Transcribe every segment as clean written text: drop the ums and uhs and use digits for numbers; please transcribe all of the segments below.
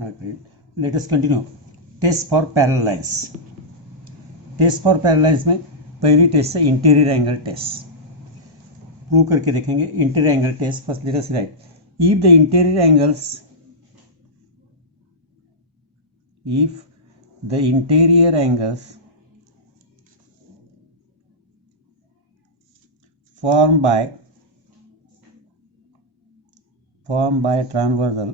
Late us continue. Test for parallel lines. Test for parallel lines में पहली टेस्ट है interior angle test. Prove करके देखेंगे. Interior angle test. First let us write if the interior angles, if the interior angles formed by transversal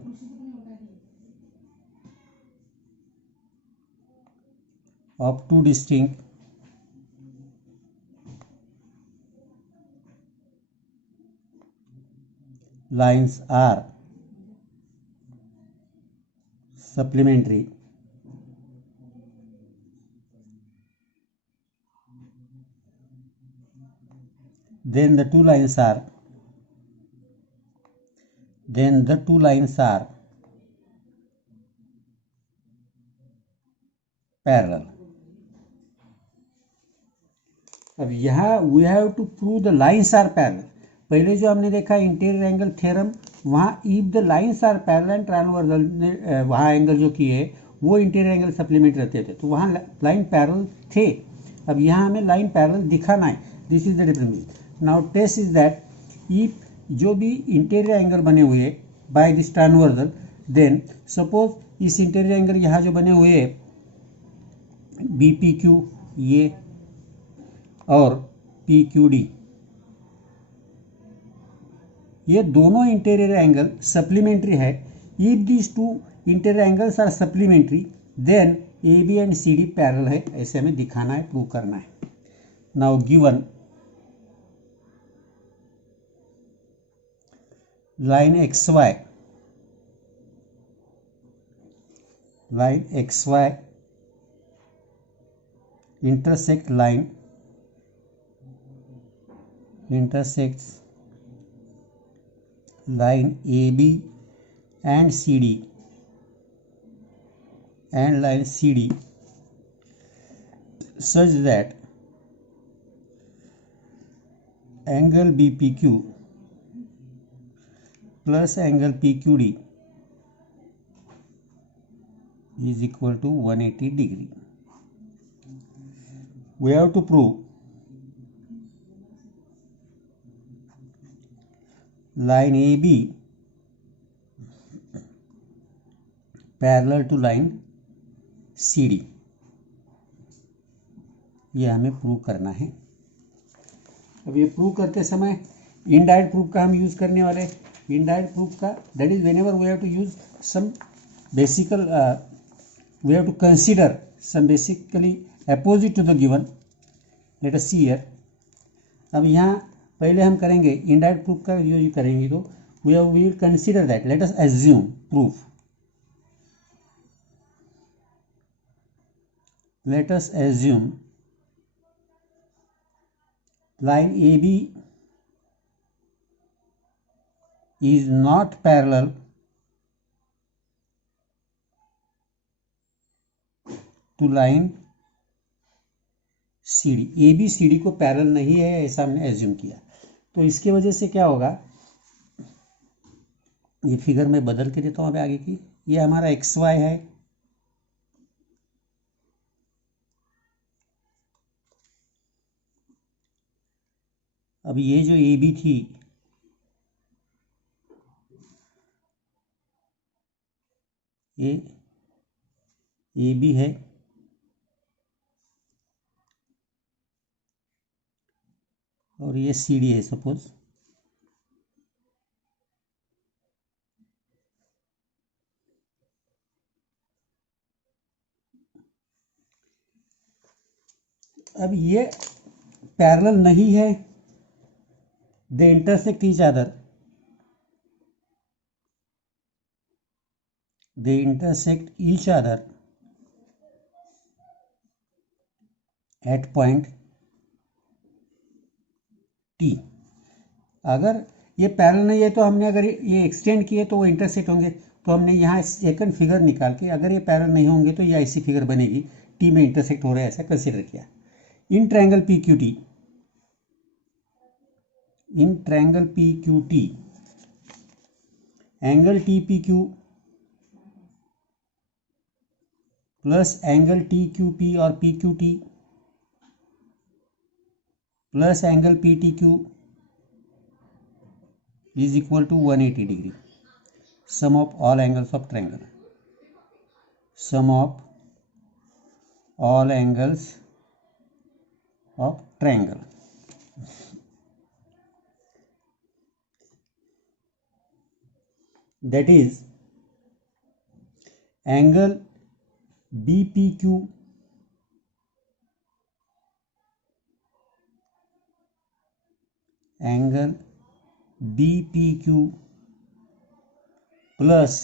of two distinct lines are supplementary, then the two lines are parallel. अब यहाँ we have to prove the lines are parallel. पहले जो हमने देखा interior angle theorem, वहाँ if the lines are parallel and transversal, वहाँ angle जो किए वो इंटीरियर एंगल सप्लीमेंट रहते थे, तो वहाँ लाइन पैरेलल थे. अब यहाँ हमें लाइन पैरेलल दिखाना है. This is the difference. Now test is that if जो भी इंटीरियर एंगल बने हुए by this transversal, then suppose इस इंटीरियर एंगल यहाँ जो बने हुए बी पी क्यू ये और पी क्यू डी, ये दोनों इंटीरियर एंगल सप्लीमेंट्री है. If these two interior angles are supplementary then A B and C D parallel है. ऐसे हमें दिखाना है, प्रूव करना है. Now given line xy intersects line AB and CD and line CD such that angle BPQ plus angle PQD is equal to 180 degree. We have to prove line AB parallel to line CD. ये हमें प्रूव करना है. अब ये प्रूव करते समय indirect proof का हम यूज करने वाले. इनडायरेक्ट प्रूफ का that is whenever we have to use some basical, we have to consider some basically opposite to the given. Let us see here. अब यहाँ पहले हम करेंगे इनडायरेक्ट प्रूफ का यूज करेंगे, तो we will consider that. Let us assume proof. Let us assume line AB is not parallel to line CD. AB CD को पैरेलल नहीं है, ऐसा हमने एज्यूम किया. तो इसके वजह से क्या होगा, ये फिगर में बदल के देता हूँ अभी आगे की. ये हमारा XY है, अब ये जो AB थी ये AB है, और ये CD है सपोज. अब ये पैरेलल नहीं है. They intersect each other. They intersect each other at point T. अगर ये पैरेलल नहीं है तो हमने अगर ये एक्सटेंड किए तो वो इंटरसेक्ट होंगे. तो हमने यहाँ सेकंड फिगर निकाल के अगर ये पैरेलल नहीं होंगे तो ये ऐसी फिगर बनेगी, टी में इंटरसेक्ट हो रहा है, ऐसा कंसिडर किया. In triangle PQT, in triangle PQT, angle TPQ plus angle T Q P और P Q T plus angle P T Q is equal to 180 degree. Sum of all angles of triangle. Sum of all angles of triangle. That is angle BPQ plus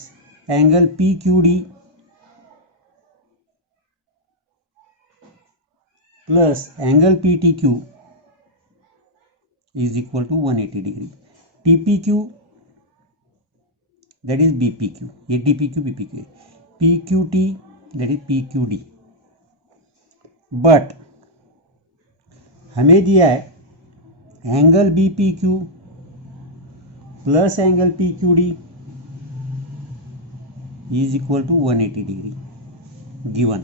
angle PQD plus angle PTQ is equal to 180 degree. TPQ that is BPQ, ये TPQ BPQ, PQT that is PQD. But हमें दिया है angle BPQ plus angle PQD is equal to 180 degree given.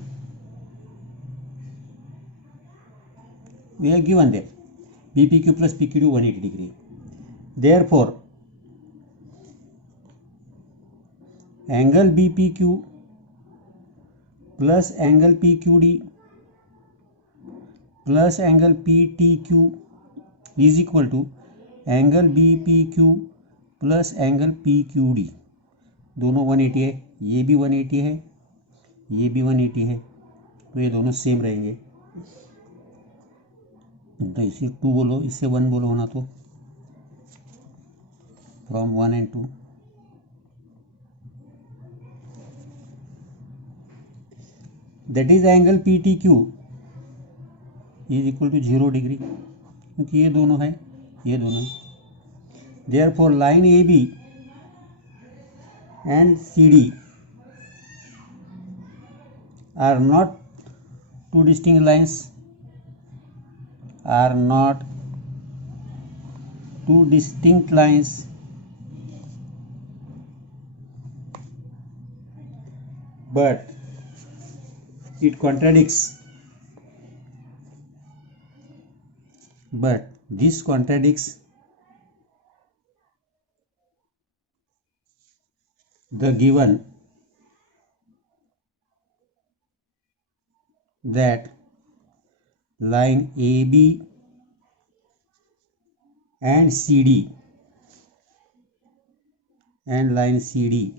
We are given there BPQ plus PQD 180 degree. Therefore angle BPQ plus angle PQD plus angle PTQ is equal to angle BPQ plus angle PQD. दोनों 180 है, ये भी 180 है, ये भी 180 है, तो ये दोनों सेम रहेंगे. तो इसे 2 बोलो, इससे 1 बोलो होना, तो from 1 and 2. That is angle PTQ is equal to 0 degree, क्योंकि ये दोनों है, ये दोनों है. Therefore line AB and CD are not two distinct lines, are not two distinct lines, but it contradicts, but this contradicts the given that line AB and CD and line CD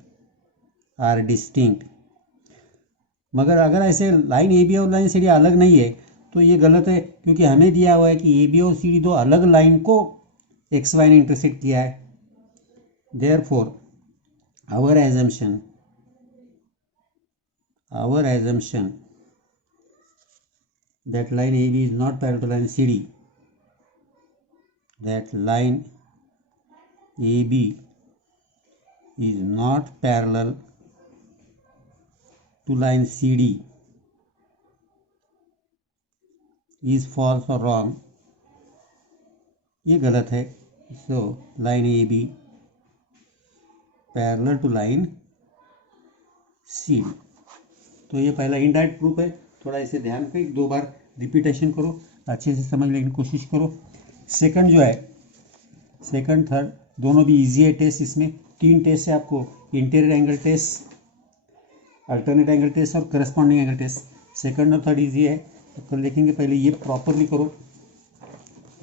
are distinct. मगर अगर ऐसे line AB और line CD अलग नहीं है तो ये गलत है, क्योंकि हमें दिया हुआ है कि AB और CD दो अलग लाइन को XY ने इंटरसेक्ट किया है. Therefore our assumption that line AB is not parallel to line CD, that line AB is not parallel to line CD is false or wrong. ये गलत है. So line AB parallel to line CD. तो ये पहला indirect proof है. थोड़ा इसे ध्यान पे 2 बार रिपीटेशन करो, अच्छे से समझने की कोशिश करो. सेकंड जो है, सेकंड थर्ड दोनों भी इजी है टेस्ट. इसमें 3 टेस्ट है आपको, interior angle test, alternate angle test और करस्पॉन्डिंग एंगल टेस्ट. सेकंड और थर्ड इजी है, तो कल देखेंगे. पहले ये प्रॉपरली करो.